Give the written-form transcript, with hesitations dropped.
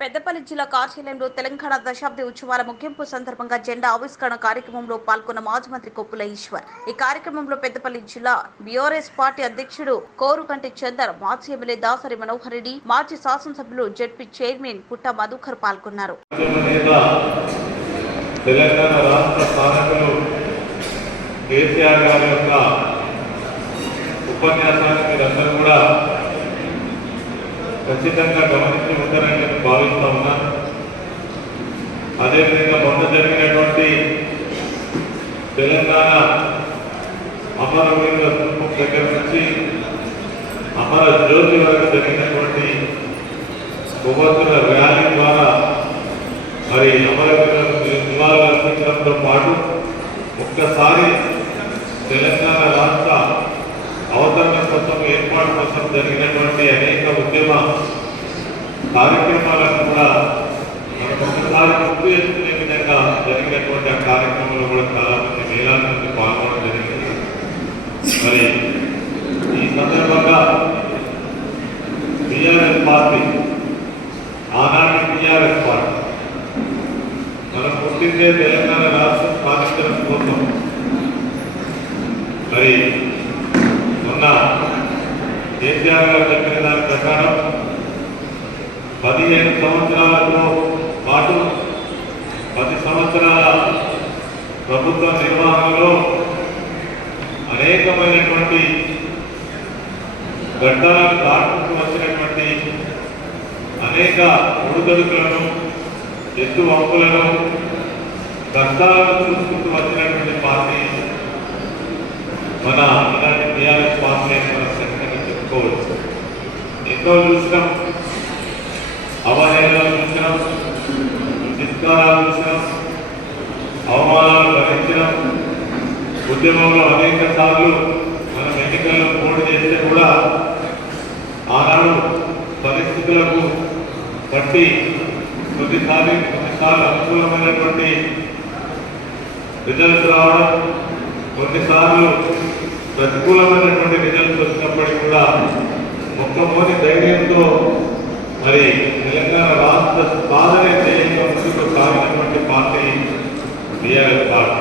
పెద్దపల్లి జిల్లా కార్యాలయంలో తెలంగాణ దశాబ్ది ఉత్సవాల ముగింపు సందర్భంగా జెండా ఆవిష్కరణ కార్యక్రమంలో పాల్గొన్న మాజీ మంత్రి కొప్పుల ఈశ్వర్. ఈ కార్యక్రమంలో పెద్దపల్లి జిల్లా బీఆర్ఎస్ పార్టీ అధ్యక్షుడు కోరుకంటి చందర్, మాజీ ఎమ్మెల్యే దాసరి మనోహర్ రెడ్డి, మాజీ శాసనసభ్యులు జెడ్పీ చైర్మన్ పుట్ట మధుకర్ పాల్గొన్నారు. తెలంగాణ రాష్ట్ర పాలకులు కేసీఆర్ గారి యొక్క ఉపన్యాసాన్ని మీరందరూ కూడా ఖచ్చితంగా గమనించి ఉంటారని నేను భావిస్తూ ఉన్నాను. అదేవిధంగా మొన్న జరిగినటువంటి తెలంగాణ అమరవీరుల స్థూపం దగ్గర నుంచి అమర జ్యోతి వరకు జరిగినటువంటి కొవ్వొత్తుల ర్యాలీ ద్వారా మరి అమరవీరులకు నివాళులు అర్పించడంతో పాటు ఒక్కసారి తెలంగాణ రాష్ట్ర అవతరణ కోసం ఏర్పాటు కోసం జరిగినటువంటి అనేక ఉద్యమ కార్యక్రమాలను కూడా మనకు ఒకసారి గుర్తు చేసుకునే విధంగా జరిగినటువంటి ఆ కార్యక్రమంలో కూడా చాలా మంది వేలాది మంది పాల్గొనడం జరిగింది. మరి ఈ సందర్భంగా టీఆర్ఎస్ పార్టీ, ఆనాటి టీఆర్ఎస్ పార్టీ మనం పుట్టిందే తెలంగాణ రాష్ట్రం సాధించడం కోసం. మరి మొన్న కేసీఆర్ గారు చెప్పిన దాని ప్రకారం 15 సంవత్సరాలతో పాటు 10 సంవత్సరాల ప్రభుత్వ నిర్వహణలో అనేకమైనటువంటి ఘట్టాలను దాటుకుంటూ వచ్చినటువంటి అనేక ఒడిదుడుకులను, ఎత్తు వంపులను, కష్టాలను చూసుకుంటూ వచ్చినటువంటి పార్టీ మన ఇలాంటి టీఆర్ఎస్ పార్టీ మనం ఖచ్చితంగా చెప్పుకోవచ్చు. ఎన్నో చూసినాం, అవహేళనలు చూసినాం, తిరస్కారాలు చూసినాం, అవమానాలు భరించినాం. ఉద్యమంలో అనేక సార్లు మనం ఎన్నికల్లో పోటీ చేస్తే కూడా ఆనాడు పరిస్థితులకు బట్టి కొన్నిసార్లు అనుకూలమైనటువంటి రిజల్ట్స్ రావడం, కొన్నిసార్లు ప్రతికూలమైనటువంటి రిజల్ట్స్ వచ్చినప్పటికీ కూడా మొక్కమోని ధైర్యంతో మరి తెలంగాణ రాష్ట్ర సాధన ధ్యేయంగా ముందుకు సాగినటువంటి పార్టీ టీఆర్ఎస్ పార్టీ.